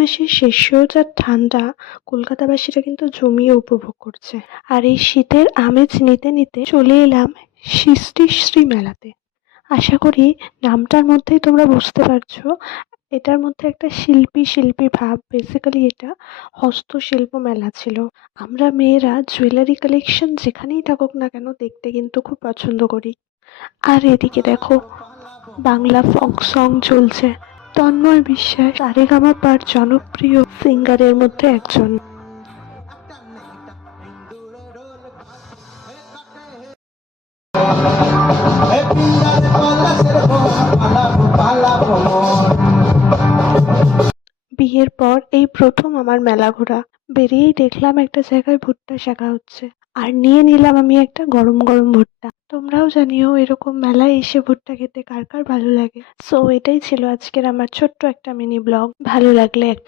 মাসের শেষেও যা ঠান্ডা, কলকাতাবাসীরা কিন্তু জমিয়ে উপভোগ করছে। আর এই শীতের আমেজ নিতে নিতে চলে এলাম সৃষ্টিশ্রী মেলাতে। আশা করি নামটার মধ্যেই তোমরা বুঝতে পারছো, এটার মধ্যে একটা শিল্পী শিল্পী ভাব। বেসিক্যালি এটা হস্তশিল্প মেলা ছিল। আমরা মেয়েরা জুয়েলারি কালেকশন যেখানেই থাকুক না কেন দেখতে কিন্তু খুব পছন্দ করি। আর এদিকে দেখো, বাংলা ফোক সং চলছে। তন্ময় বিশ্বাস সারেগামাপার জনপ্রিয় সিঙ্গারের মধ্যে একজন। বিয়ের পর এই প্রথম আমার মেলা ঘোরা। বেরিয়েই দেখলাম একটা জায়গায় ভুট্টা শেখা হচ্ছে, আর নিয়ে নিলাম আমি একটা গরম গরম ভুট্টা। তোমরাও জানিও এরকম মেলায় এসে ভুট্টা খেতে কার কার ভালো লাগে। সো এটাই ছিল আজকের আমার ছোট্ট একটা মিনি ব্লগ। ভালো লাগলে একটা